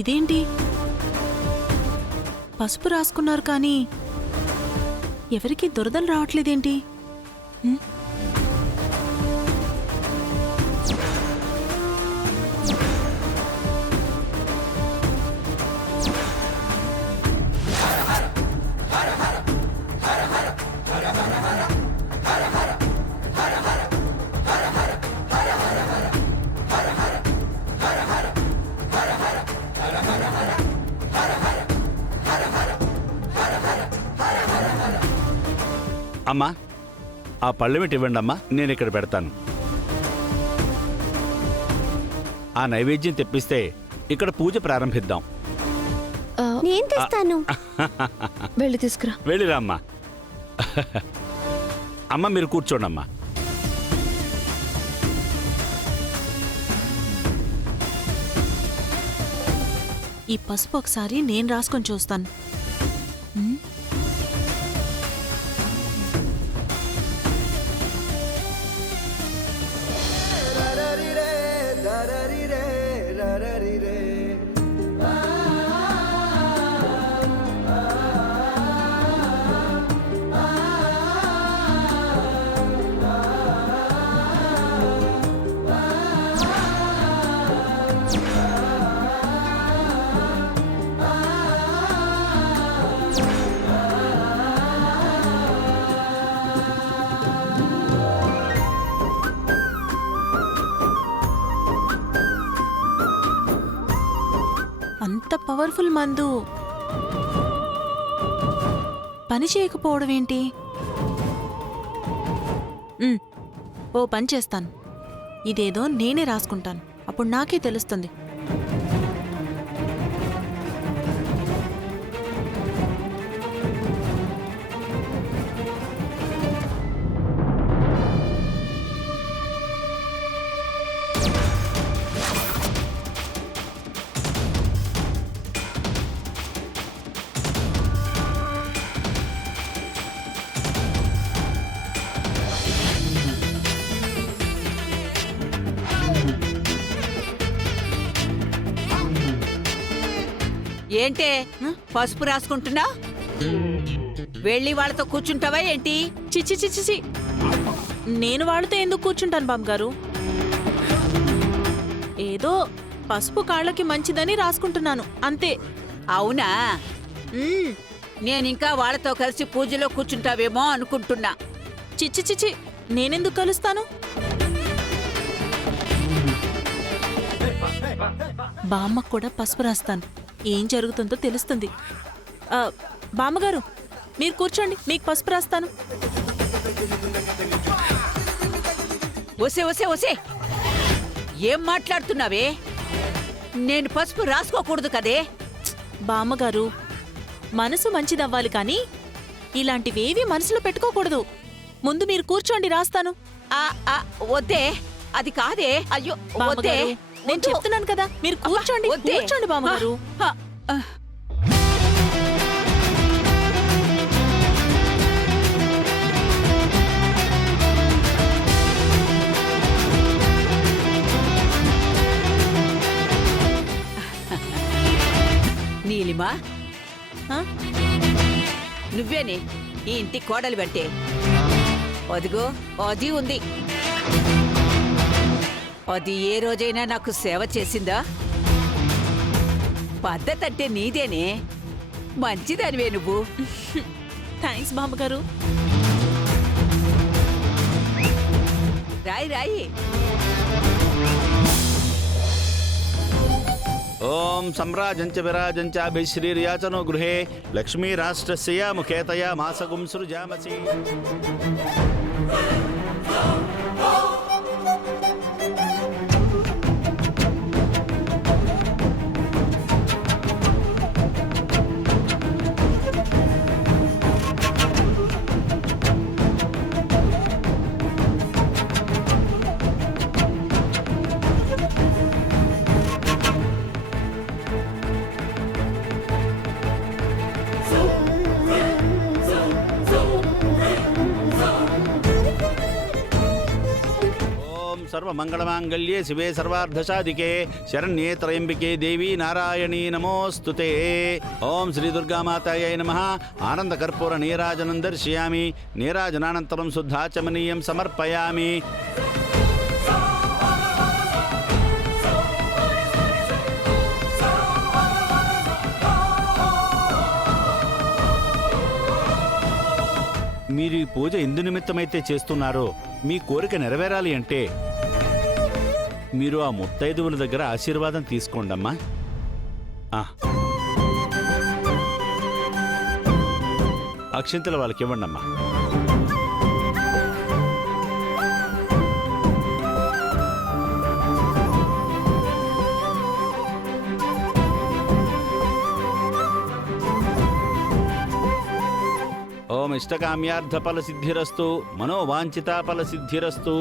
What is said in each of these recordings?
ఇదేంటి పసుపు రాసుకున్నారు కానీ ఎవరికి దురదలు రావట్లేదేంటి? అమ్మా, ఆ పళ్ళెమిటి ఇవ్వండి అమ్మా, నేను ఇక్కడ పెడతాను. ఆ నైవేద్యం తెప్పిస్తే ఇక్కడ పూజ ప్రారంభిద్దాం. నేను తెస్తాను. వెళ్ళి తీసుకురా. వెళ్ళిరా అమ్మా. అమ్మ మీరు కూర్చోండమ్మా. ఈ పసుపు ఒకసారి నేను రాసుకొని చూస్తాను. అంత పవర్ఫుల్ మందు పని చేయకపోవడం ఏంటి? ఓ పని చేస్తాను, ఇదేదో నేనే రాసుకుంటాను, అప్పుడు నాకే తెలుస్తుంది. ఏంటే పసుపు రాసుకుంటున్నా? వెళ్ళి వాళ్ళతో కూర్చుంటావా ఏంటి? చిచి చిచి, నేను వాళ్ళతో ఎందుకు కూర్చుంటాను బామ్మగారు? ఏదో పసుపు కాళ్ళకి మంచిదని రాసుకుంటున్నాను అంతే. అవునా? నేనింకా వాళ్ళతో కలిసి పూజలో కూర్చుంటావేమో అనుకుంటున్నా. చిచి చిచి, నేనెందుకు కలుస్తాను? బామ్మకు కూడా పసుపు రాస్తాను, ఏం జరుగుతుందో తెలుస్తుంది. బామ్మగారు మీరు కూర్చోండి, మీకు పసుపు రాస్తాను. ఒసే ఒసే ఒసే, ఏం మాట్లాడుతున్నావే? నేను పసుపు రాసుకోకూడదు కదే? బామ్మగారు మనసు మంచిదవ్వాలి కానీ ఇలాంటివేవీ మనసులో పెట్టుకోకూడదు. ముందు మీరు కూర్చోండి, రాస్తాను. వద్దే, అది కాదే. అయ్యో వద్దే, నేను చెప్తున్నాను కదా, మీరు కూర్చోండి. కూర్చోండి బామ్మగారు. నీలిమా, నువ్వేనే ఈ ఇంటి కోడలు పెట్టే? అదిగో అది ఉంది. అది ఏ రోజైనా నాకు సేవ చేసిందా? పద్ధతి అంటే నీదేనే, మంచిదానివే నువ్వు. థ్యాంక్స్ బామ్మగారు. రాయి రాయి. ఓం సమ్రాజంచ విరాజంచాభిశ్రీర్యాచనో గృహే లక్ష్మీరాష్ట్రస్య ముఖేతయా మాసగుం సృజామసి. సర్వమంగళమాంగళ్యే శివే సర్వార్ధసాధికే శరణ్యే త్రయంబికే దేవి నారాయణీ నమోస్తుతే. ఓం శ్రీ దుర్గామాతాయై నమః. ఆనందకర్పూర నీరాజనం దర్శయామి. నీరాజనానంతరం శుద్ధాచమనీయం సమర్పయామి. మీరు ఈ పూజ ఎందు నిమిత్తమైతే చేస్తున్నారో మీ కోరిక నెరవేరాలి అంటే మీరు ఆ ముత్తైదువుల దగ్గర ఆశీర్వాదం తీసుకోండమ్మా. అక్షింతలు వాళ్ళకి ఇవ్వండమ్మా. ఓం ఇష్టకామ్యార్థ ఫల సిద్ధిరస్తు మనోవాంఛిత ఫల సిద్ధిరస్తు.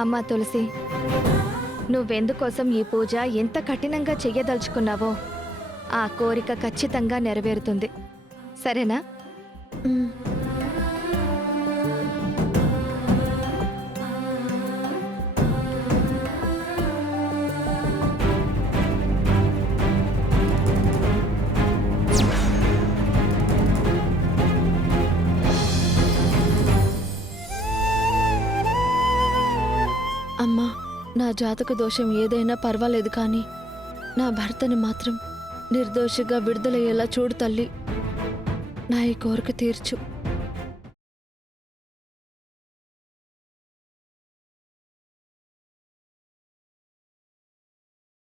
అమ్మా తులసి, నువ్వెందుకోసం ఈ పూజ ఎంత కఠినంగా చెయ్యదలుచుకున్నావో ఆ కోరిక ఖచ్చితంగా నెరవేరుతుంది. సరేనా? అమ్మా, నా జాతక దోషం ఏదైనా పర్వాలేదు, కానీ నా భర్తని మాత్రం నిర్దోషిగా విడుదలయ్యేలా చూడు తల్లి. నా ఈ కోరిక తీర్చు.